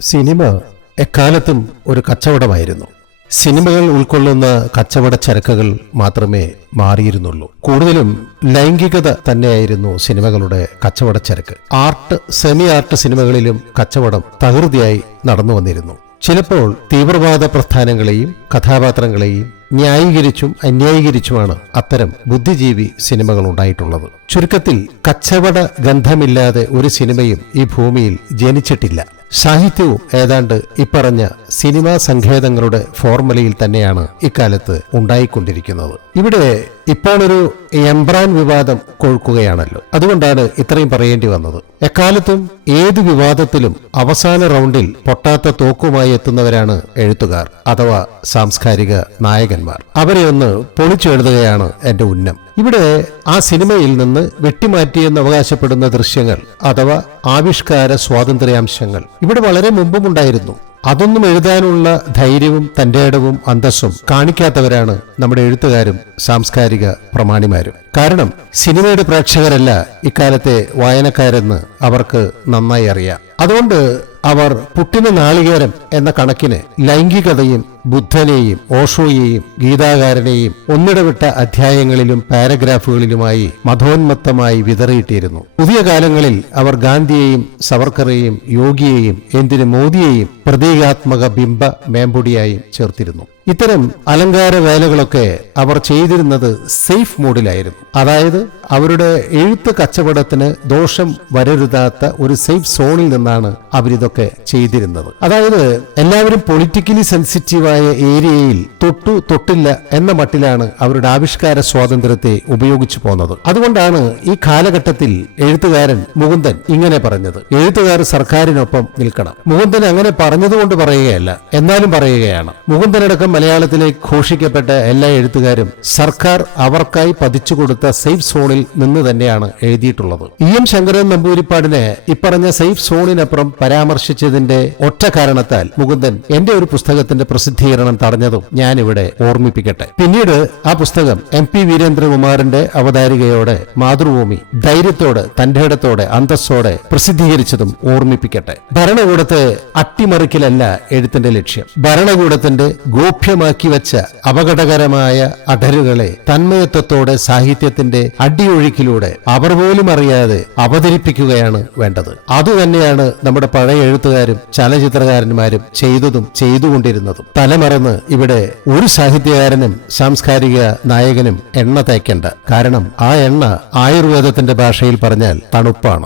Cinema എക്കാലത്തും ഒരു കച്ചവടമായിരുന്നു. സിനിമകൾ ഉൾക്കൊള്ളുന്ന കച്ചവട ചരക്കുകൾ മാത്രമേ മാറിയിരുന്നുള്ളൂ. കൂടുതലും ലൈംഗികത തന്നെയായിരുന്നു സിനിമകളുടെ കച്ചവട ചരക്ക്. ആർട്ട് സെമി ആർട്ട് സിനിമകളിലും കച്ചവടം തകൃതിയായി നടന്നു വന്നിരുന്നു. ചിലപ്പോൾ തീവ്രവാദ പ്രസ്ഥാനങ്ങളെയും കഥാപാത്രങ്ങളെയും ന്യായീകരിച്ചും അന്യായീകരിച്ചുമാണ് അത്തരം ബുദ്ധിജീവി സിനിമകൾ ഉണ്ടായിട്ടുള്ളത്. ചുരുക്കത്തിൽ കച്ചവട ഗന്ധമില്ലാതെ ഒരു സിനിമയും ഈ ഭൂമിയിൽ ജനിച്ചിട്ടില്ല. സാഹിത്യവും ഏതാണ്ട് ഇപ്പറഞ്ഞ സിനിമാ സങ്കേതങ്ങളുടെ ഫോർമുലയിൽ തന്നെയാണ് ഇക്കാലത്ത് ഉണ്ടായിക്കൊണ്ടിരിക്കുന്നത്. ഇവിടെ ഇപ്പോഴൊരു എംബ്രാൻ വിവാദം കൊഴുക്കുകയാണല്ലോ. അതുകൊണ്ടാണ് ഇത്രയും പറയേണ്ടി വന്നത്. എക്കാലത്തും ഏത് വിവാദത്തിലും അവസാന റൗണ്ടിൽ പൊട്ടാത്ത തോക്കുമായി എത്തുന്നവരാണ് എഴുത്തുകാർ അഥവാ സാംസ്കാരിക നായകന്മാർ. അവരെ ഒന്ന് പൊളിച്ചെഴുതുകയാണ് എന്റെ ഉന്നം. ഇവിടെ ആ സിനിമയിൽ നിന്ന് വെട്ടിമാറ്റിയെന്ന് അവകാശപ്പെടുന്ന ദൃശ്യങ്ങൾ അഥവാ ആവിഷ്കാര സ്വാതന്ത്ര്യാംശങ്ങൾ ഇവിടെ വളരെ മുമ്പും ഉണ്ടായിരുന്നു അതൊന്നും എഴുതാനുള്ള ധൈര്യവും തന്റെ ഇടവും അന്തസ്സും കാണിക്കാത്തവരാണ് നമ്മുടെ എഴുത്തുകാരും സാംസ്കാരിക പ്രമാണിമാരും. കാരണം സിനിമയുടെ പ്രേക്ഷകരല്ല ഇക്കാലത്തെ വായനക്കാരെന്ന് അവർക്ക് നന്നായി അറിയാം. അതുകൊണ്ട് അവർ പുട്ടിന് നാളികേരം എന്ന കണക്കിന് ലൈംഗികതയും ബുദ്ധനെയും ഓഷോയെയും ഗീതാകാരനെയും ഒന്നിടവിട്ട അധ്യായങ്ങളിലും പാരഗ്രാഫുകളിലുമായി മതോന്മത്തമായി വിതറിയിട്ടിരുന്നു. പുതിയ കാലങ്ങളിൽ അവർ ഗാന്ധിയെയും സവർക്കറേയും യോഗിയെയും എന്തിന് മോദിയെയും പ്രതീകാത്മക ബിംബ മേമ്പൊടിയായും ചേർത്തിരുന്നു. ഇത്തരം അലങ്കാര വേലകളൊക്കെ അവർ ചെയ്തിരുന്നത് സേഫ് മോഡിലായിരുന്നു. അതായത് അവരുടെ എഴുത്ത് കച്ചവടത്തിന് ദോഷം വരരുതാത്ത ഒരു സേഫ് സോണിൽ നിന്നാണ് അവരിതൊക്കെ ചെയ്തിരുന്നത്. അതായത് എല്ലാവരും പൊളിറ്റിക്കലി സെൻസിറ്റീവായ ഏരിയയിൽ തൊട്ടു തൊട്ടില്ല എന്ന മട്ടിലാണ് അവരുടെ ആവിഷ്കാര സ്വാതന്ത്ര്യത്തെ ഉപയോഗിച്ചു പോന്നത്. അതുകൊണ്ടാണ് ഈ കാലഘട്ടത്തിൽ എഴുത്തുകാരൻ മുകുന്ദൻ ഇങ്ങനെ പറഞ്ഞത്. എഴുത്തുകാർ സർക്കാരിനൊപ്പം നിൽക്കണം. മുകുന്ദൻ അങ്ങനെ പറഞ്ഞതുകൊണ്ട് പറയുകയല്ല എന്നാലും പറയുകയാണ്. മുകുന്ദനടക്കം മലയാളത്തിലെ ഘോഷിക്കപ്പെട്ട എല്ലാ എഴുത്തുകാരും സർക്കാർ അവർക്കായി പതിച്ചു കൊടുത്ത സേഫ് സോണിൽ നിന്ന് തന്നെയാണ് എഴുതിയിട്ടുള്ളത്. ഇ. എം. ശങ്കരൻ നമ്പൂരിപ്പാടിനെ ഇപ്പറഞ്ഞ സേഫ് സോണിനപ്പുറം പരാമർശിച്ചതിന്റെ ഒറ്റ കാരണത്താൽ മുകുന്ദൻ എന്റെ ഒരു പുസ്തകത്തിന്റെ പ്രസിദ്ധീകരണം തടഞ്ഞതും ഞാനിവിടെ ഓർമ്മിപ്പിക്കട്ടെ. പിന്നീട് ആ പുസ്തകം എം പി വീരേന്ദ്രകുമാറിന്റെ അവതാരികയോടെ മാതൃഭൂമി ധൈര്യത്തോടെ തന്റെ ഇടത്തോടെ അന്തസ്സോടെ പ്രസിദ്ധീകരിച്ചതും ഓർമ്മിപ്പിക്കട്ടെ. ഭരണകൂടത്തെ അട്ടിമറിക്കലല്ല എഴുത്തിന്റെ ലക്ഷ്യം. ഭരണകൂടത്തിന്റെ ഗോപ്യമാക്കി വെച്ച അപകടകരമായ അടരുകളെ തന്മയത്വത്തോടെ സാഹിത്യത്തിന്റെ അടിയൊഴുക്കിലൂടെ അവർ പോലും അറിയാതെ അവതരിപ്പിക്കുകയാണ് വേണ്ടത്. അതുതന്നെയാണ് നമ്മുടെ പഴയ എഴുത്തുകാരും ചലച്ചിത്രകാരന്മാരും ചെയ്തതും ചെയ്തുകൊണ്ടിരുന്നതും. തലമറന്ന് ഇവിടെ ഒരു സാഹിത്യകാരനും സാംസ്കാരിക നായകനും എണ്ണ തേക്കേണ്ട. കാരണം ആ എണ്ണ ആയുർവേദത്തിന്റെ ഭാഷയിൽ പറഞ്ഞാൽ തണുപ്പാണ്.